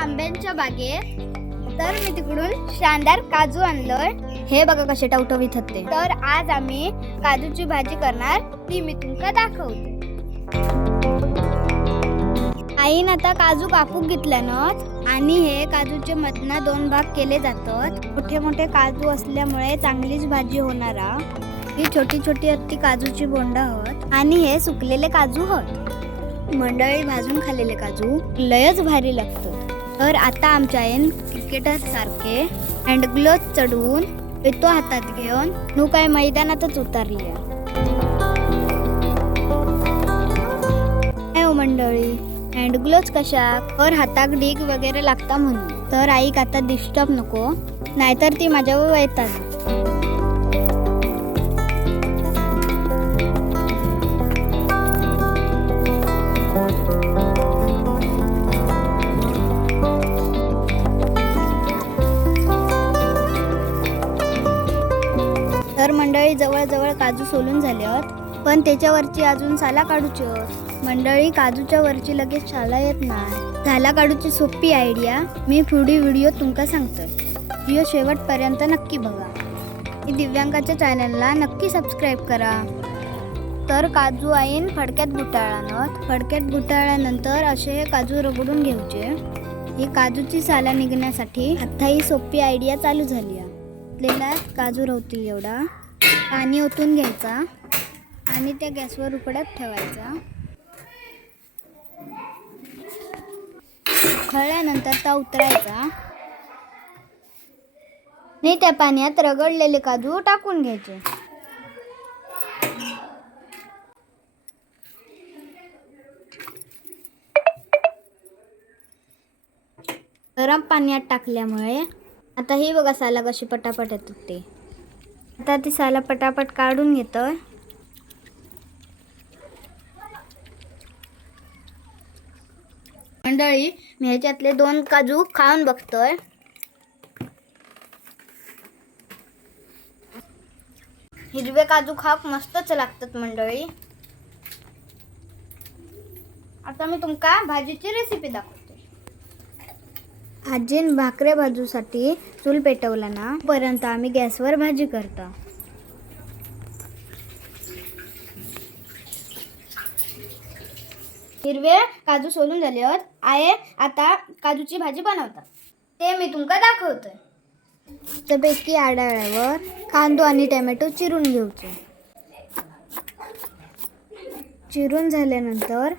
आंब्यांच्या बागेत तर मी तिकडून शानदार काजू आणलोय. हे बघा कसे टवटवीत होते. तर आज आम्ही काजूची भाजी करणार, ती मी तुमका दाखवते. आईने आता काजू कापूक घेतल्यानं आणि हे काजूचे मधना 2 भाग केले जातात. मोठे मोठे काजू असल्यामुळे चांगलीच भाजी होणार. ही छोटी छोटी अत्ती काजूची बोंड आहोत आणि हे सुकलेले काजू आहोत. मंडळी भाजून खाल्लेले काजू लयच भारी लागतात. तर आता आमच्या आईन क्रिकेटर सारखे हँड ग्लोव्ह चढवून तो हातात घेऊन नू काय मैदानातच उतरली. मंडळी हँड ग्लोव्ह कशाक? तर हाताक डीग वगैरे लागता म्हणून. तर आईक आता डिस्टर्ब नको, नाहीतर ती माझ्यावर वैताग. तर मंडळी जवळ काजू सोलून झाले आहेत, पण त्याच्यावरची अजून साला काढूची आहेत. मंडळी काजूच्या वरची लगेच साला येत नाही. साला काढूची सोपी आयडिया मी पुढे व्हिडिओ तुमका सांगतोय. व्हिडिओ शेवटपर्यंत नक्की बघा. ही दिव्यांकाच्या चॅनलला नक्की सबस्क्राईब करा. तर काजू आईन फडक्यात गुटाळणार. फडक्यात गुटाळल्यानंतर असे हे काजू रगडून घ्यायचे. ही काजूची साला निघण्यासाठी आता ही सोपी आयडिया चालू झाली आहे. आपल्याला काजू रवतील एवढा पाणी ओतून घ्यायचा आणि त्या गॅसवर उकडत ठेवायचा. उकळल्यानंतर ता उतरायचा आणि त्या पाण्यात रगडलेले काजू टाकून घ्यायचे. गरम पाण्यात टाकल्यामुळे आता ही बघा साला कशी पटापट येत होते. आता ती साला पटापट काढून घेतोय. मंडळी मी ह्याच्यातले 2 काजू खाऊन बघतोय. हिरवे काजू खाऊक मस्तच लागतात मंडळी. आता मी तुमका भाजीची रेसिपी दाखवते. आजीन भाकरे भाजूसाठी चूल पेटवला ना पर्यंत आम्ही गॅसवर भाजी करतो. हिरवे काजू सोलून झाले आहेत. आहे आता काजूची भाजी बनवतात, ते मी तुमका दाखवतोय. त्यापैकी आडाळ्यावर कांदो आणि टोमॅटो चिरून घ्यायचे. चिरून झाल्यानंतर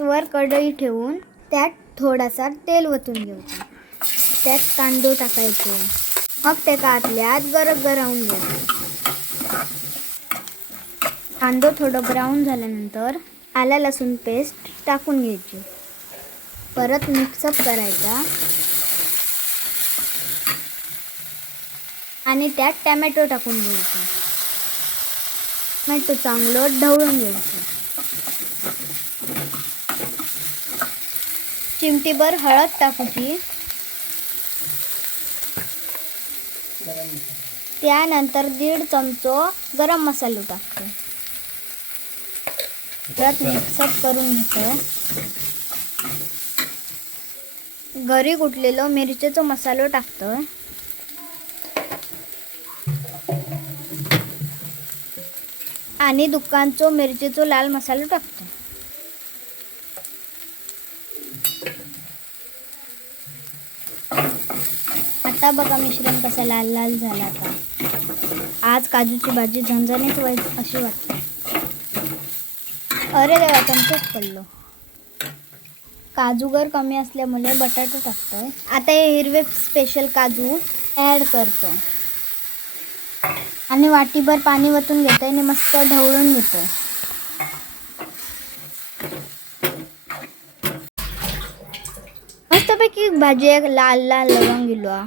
वर कढई ठेवून त्यात थोडासा तेल ओतून घ्यायचं. त्यात कांदो टाकायचे. मग ते आतल्यात गरम घ्यायचं. कांदो थोडं ब्राऊन झाल्यानंतर आला लसूण पेस्ट टाकून घ्यायची. परत मिक्सअप करायचा आणि त्यात टोमॅटो टाकून घ्यायचा. टोमॅटो चांगलं ढवळून घ्यायचं. चिमटीभर हळद टाकायची. त्यानंतर 1.5 चमचो गरम मसाला टाकतो. परत मिक्सअप करून घेतो. घरी कुटलेलो मिरचीचो मसालो टाकतो आणि दुकानचो मिरचीचो लाल मसालो टाकतो. आता बघा मिश्रण कसं लाल लाल झालं. आता आज काजूची भाजी झणझणीत व्हायची अशी वाटते. अरे देवा चमचच पडलो. काजूगर कमी असल्यामुळे बटाटे टाकतोय. आता हे हिरवे स्पेशल काजू ॲड करतो आणि वाटीभर पाणी वतून घेतोय आणि मस्त ढवळून घेतोय. मस्तपैकी भाजी एक लाल लाल लवंग गेलो.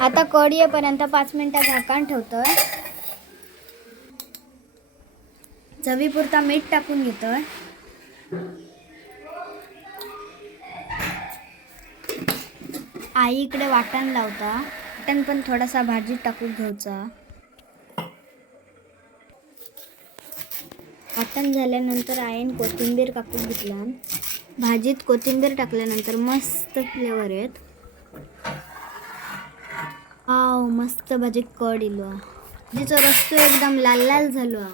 आता कढी येईपर्यंत 5 मिनिटं झाकण ठेवतोय. चवीपुरता मीठ टाकून घेतोय. आई इकडे वाटण लावता. वाटण पण थोडासा भाजी टाकून घ्यायचा. वाटण झाल्यानंतर आईन कोथिंबीर कापून घेतला. भाजीत कोथिंबीर टाकल्यानंतर मस्त फ्लेवर येत. वाव, मस्त भाजी कड इलो. भाजीचो रस्तो एकदम लाल लाल झालो.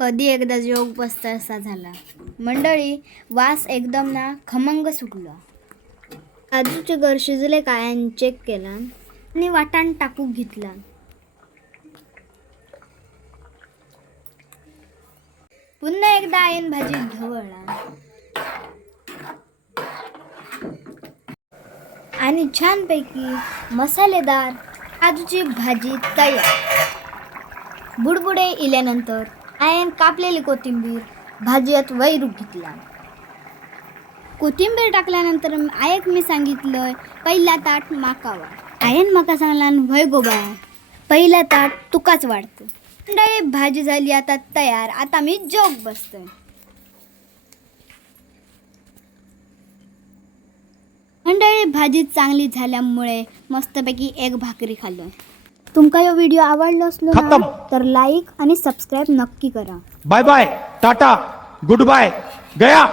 कधी एकदा जेवक बसता असा झाला. मंडळी, वास एकदम ना खमंग सुटलो. काजूचे गर शिजले काय आणि चेक केला आणि वाटाण टाकूक घेतला. पुन्हा एकदा आईन भाजी ढवळला आणि छानपैकी मसालेदार काजूची भाजी तयार. बुडबुडे इल्यानंतर आयन कापलेली कोथिंबीर भाजीत वैरूक घेतला. कोथिंबीर टाकल्यानंतर आयक मी सांगितलंय पहिला ताट माका वाढ. आयन माका सांगला व्हय गोबा, पहिला ताट तुकाच वाढतो. मंडळी, भाजी झाली आता तयार. आता मी जेवक बसतोय. मंडळी, भाजी चांगली झाल्यामुळे मस्तपैकी एक भाकरी खाल्लोय. तुमका हा व्हिडिओ आवडलो असलो ना तर लाईक आणि सबस्क्राईब नक्की करा. Bye bye, tata, goodbye, गया.